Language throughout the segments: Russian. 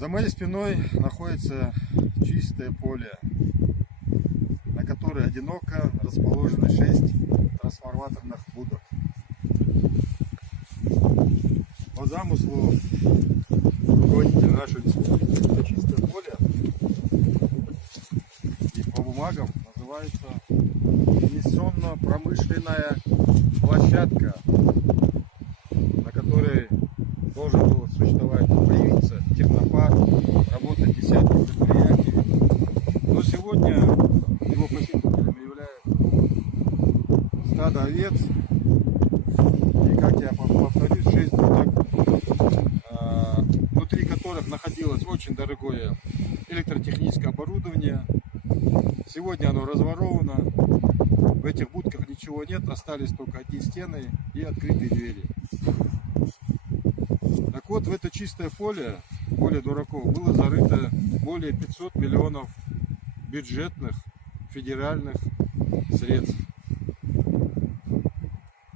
За моей спиной находится чистое поле, на которое одиноко расположены 6 трансформаторных будок. По замыслу руководителя нашей республики это чистое поле и по бумагам называется инвестиционно-промышленная площадка, на которой должен был существовать, появиться технопарк, работать десятки предприятий. Но сегодня его посетителями являются стадо овец. И, как я повторюсь, 6 будок, внутри которых находилось очень дорогое электротехническое оборудование. Сегодня оно разворовано. В этих будках ничего нет, остались только одни стены и открытые двери. Так вот, в это чистое поле дураков, было зарыто более 500 миллионов бюджетных федеральных средств.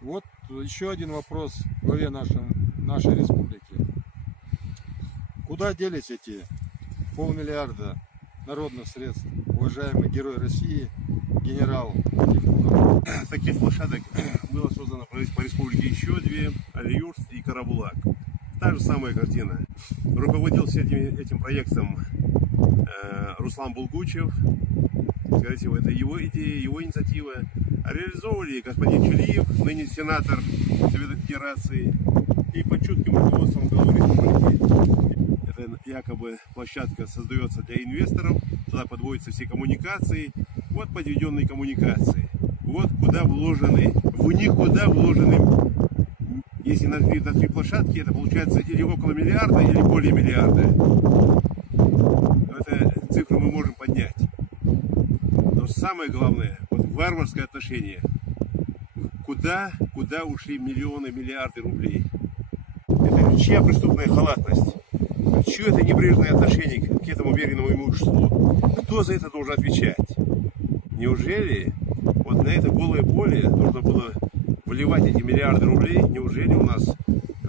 Вот еще один вопрос в главе нашей республики. Куда делись эти полмиллиарда народных средств, уважаемый герой России, генерал Ефимов? Таких площадок было создано по республике еще 2, Алиюрт и Карабулак. Та же самая картина. Руководил этим проектом Руслан Булгучев. Скорее всего, это его идея, его инициатива. А реализовывали господин Чилиев, ныне сенатор Совета Федерации. И под чутким руководством главы республики. Это якобы площадка создается для инвесторов. Туда подводятся все коммуникации. Вот подведенные коммуникации. Вот куда вложены, в никуда вложены. Если на 3 площадки, это получается или около миллиарда, или более миллиарда. Эту цифру мы можем поднять. Но самое главное, вот варварское отношение. Куда ушли миллионы, миллиарды рублей? Это чья преступная халатность? Чье это небрежное отношение к этому веренному имуществу? Кто за это должен отвечать? Неужели вот на это голое поле нужно было вливать эти миллиарды рублей? Неужели у нас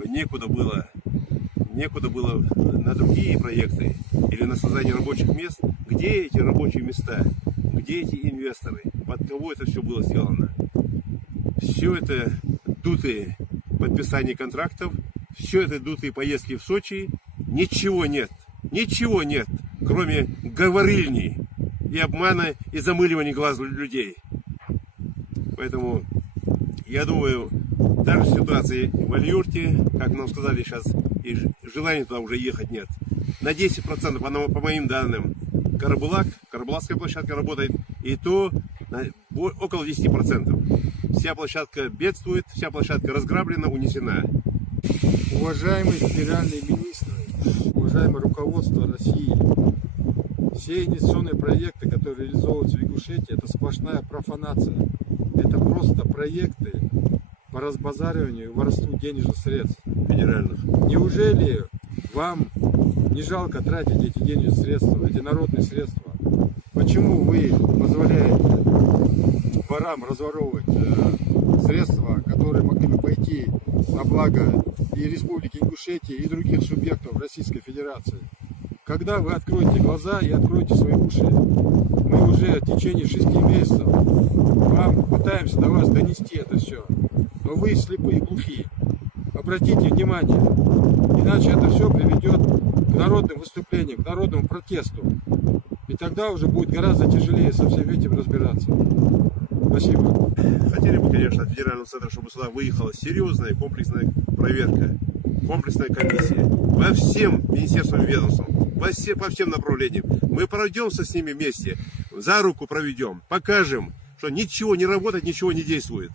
некуда было на другие проекты или на создание рабочих мест? Где эти рабочие места? Где эти инвесторы? Под кого это все было сделано? Все это дутые подписания контрактов, все это дутые поездки в Сочи. Ничего нет, кроме говорильни и обмана и замыливания глаз людей. Поэтому я думаю, даже в ситуации в Алиюрте, как нам сказали сейчас, и желания туда уже ехать нет. На 10%, по моим данным, Карабулакская площадка работает, и то около 10%. Вся площадка бедствует, вся площадка разграблена, унесена. Уважаемые федеральные министры, уважаемое руководство России, все инвестиционные проекты, которые реализовываются в Ингушетии, это сплошная профанация. Это просто проекты по разбазариванию и воровству денежных средств Федеральных. Неужели вам не жалко тратить эти денежные средства, эти народные средства? Почему вы позволяете ворам разворовывать средства, которые могли бы пойти на благо и Республики Ингушетии, и других субъектов Российской Федерации? Когда вы откроете глаза и откроете свои уши? Мы уже в течение 6 месяцев вам пытаемся до вас донести это все, но вы слепые и глухие. Обратите внимание, иначе это все приведет к народным выступлениям, к народному протесту. И тогда уже будет гораздо тяжелее со всем этим разбираться. Спасибо. Хотели бы, конечно, от федерального центра, чтобы сюда выехала серьезная комплексная проверка, комплексная комиссия по всем министерствам и ведомствам, по всем направлениям. Мы пройдемся с ними вместе, за руку проведем, покажем, что ничего не работает, ничего не действует.